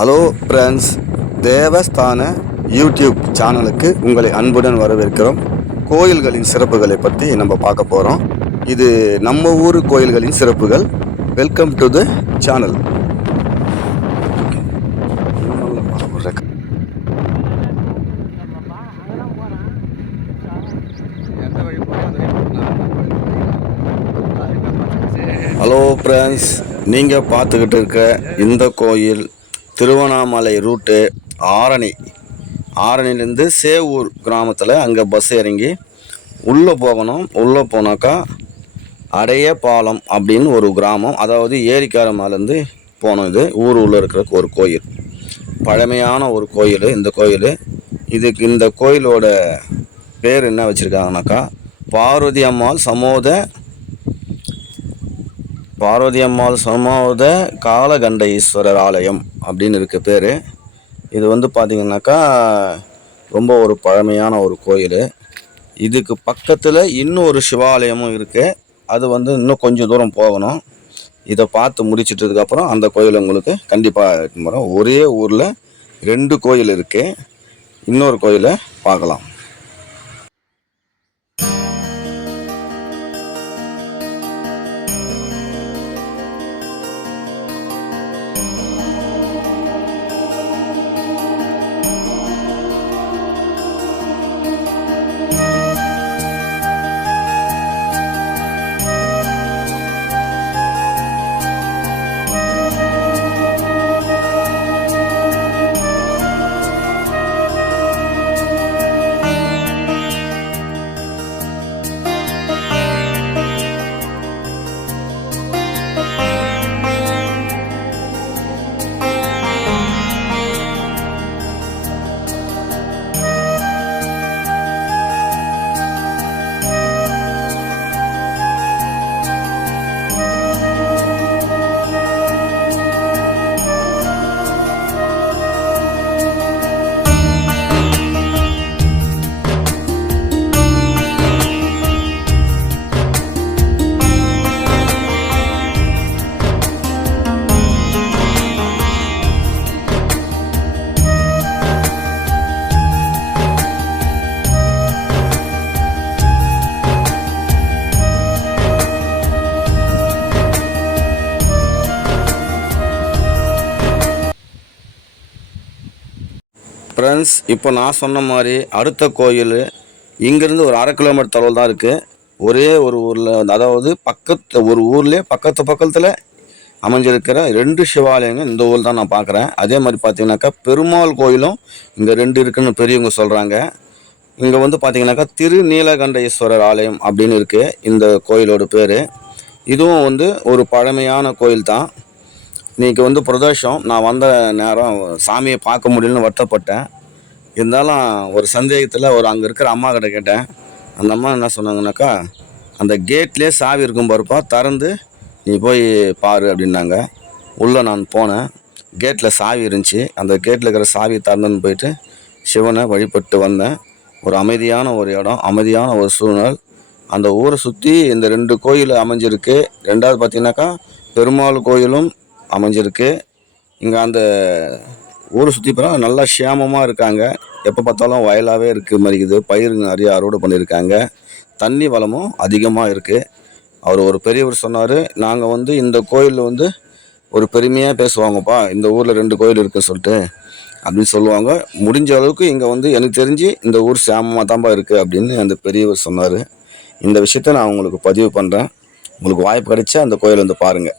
Hello friends, தேவஸ்தான YouTube சேனலுக்கு உங்களை அன்புடன் வரவேற்கிறோம். கோயில்களின் சிறப்புகளை பற்றி நம்ம பார்க்க போகிறோம். இது நம்ம ஊர் கோயில்களின் சிறப்புகள். Welcome to the channel. Hello friends, நீங்கள் பார்த்துக்கிட்டு இருக்க இந்த கோயில் திருவண்ணாமலை ரூட்டு ஆரணிலேருந்து சேவூர் கிராமத்தில் அங்கே பஸ் இறங்கி உள்ளே போகணும். உள்ளே போனாக்கா அடைய பாலம் அப்படின்னு ஒரு கிராமம், அதாவது ஏரிக்கார மேலேருந்து போனோம். இது ஊர் உள்ளே இருக்கிற ஒரு கோயில், பழமையான ஒரு கோயில். இந்த கோயில் இந்த கோயிலோட பேர் என்ன வச்சுருக்காங்கனாக்கா பார்வதி அம்மாள் சமோத காலகண்ட ஈஸ்வரர் ஆலயம் அப்படின்னு இருக்க பேர். இது பார்த்திங்கனாக்கா ரொம்ப ஒரு பழமையான ஒரு கோயில். இதுக்கு பக்கத்தில் இன்னொரு சிவாலயமும் இருக்குது. அது இன்னும் கொஞ்சம் தூரம் போகணும். இதை பார்த்து முடிச்சிட்டதுக்கப்புறம் அந்த கோயில் உங்களுக்கு கண்டிப்பாக வரும். ஒரே ஊரில் 2 கோயில் இருக்குது. இன்னொரு கோயிலை பார்க்கலாம். ஃப்ரெண்ட்ஸ், இப்போ நான் சொன்ன மாதிரி அடுத்த கோயில் இங்கேருந்து ஒரு 1/2 கிலோமீட்டர் தொலைவில் தான் இருக்குது. ஒரே ஒரு ஊரில், அதாவது ஒரு ஊர்லேயே பக்கத்தில் அமைஞ்சிருக்கிற 2 சிவாலயங்கள் இந்த ஊரில் தான் நான் பார்க்குறேன். அதே மாதிரி பார்த்தீங்கன்னாக்கா பெருமாள் கோயிலும் இங்கே 2 இருக்குன்னு பெரியவங்க சொல்கிறாங்க. இங்கே பார்த்தீங்கன்னாக்கா திருநீலகண்டேஸ்வரர் ஆலயம் அப்படின்னு இருக்குது இந்த கோயிலோட பேர். இதுவும் ஒரு பழமையான கோயில் தான். இன்றைக்கி பிரதோஷம். நான் வந்த நேரம் சாமியை பார்க்க முடியலன்னு வருத்தப்பட்டேன். இருந்தாலும் ஒரு சந்தேகத்தில் அங்கே இருக்கிற அம்மா கிட்ட கேட்டேன். அந்த அம்மா என்ன சொன்னாங்கன்னாக்கா, அந்த கேட்லேயே சாவி இருக்கும் பாருப்பா, திறந்து நீ போய் பாரு அப்படின்னாங்க. உள்ளே நான் போனேன். கேட்டில் சாவி இருந்துச்சு. அந்த கேட்டில் இருக்கிற சாவி திறந்துன்னு போயிட்டு சிவனை வழிபட்டு வந்தேன். ஒரு அமைதியான ஒரு இடம், அமைதியான ஒரு சூழ்நிலை. அந்த ஊரை சுற்றி இந்த 2 கோயில் அமைஞ்சிருக்கு. 2வது பார்த்திங்கனாக்கா பெருமாள் கோயிலும் அமைஞ்சிருக்கு. இங்கே அந்த ஊரை சுற்றி போனால் நல்லா சேமமாக இருக்காங்க. எப்போ பார்த்தாலும் வயலாகவே இருக்குது மாதிரிக்குது. பயிர் நிறைய அறுவடை பண்ணியிருக்காங்க. தண்ணி வளமும் அதிகமாக இருக்குது. அவர் ஒரு பெரியவர் சொன்னார், நாங்கள் இந்த கோயிலில் ஒரு பெருமையாக பேசுவாங்கப்பா, இந்த ஊரில் 2 கோயில் இருக்குன்னு சொல்லிட்டு அப்படின்னு சொல்லுவாங்க. முடிஞ்ச அளவுக்கு இங்கே எனக்கு தெரிஞ்சு இந்த ஊர் சேமமாக தான்ப்பா இருக்குது அப்படின்னு அந்த பெரியவர் சொன்னார். இந்த விஷயத்த நான் உங்களுக்கு பதிவு பண்ணுறேன். உங்களுக்கு வாய்ப்பு கிடைச்சா அந்த கோயில் பாருங்கள்.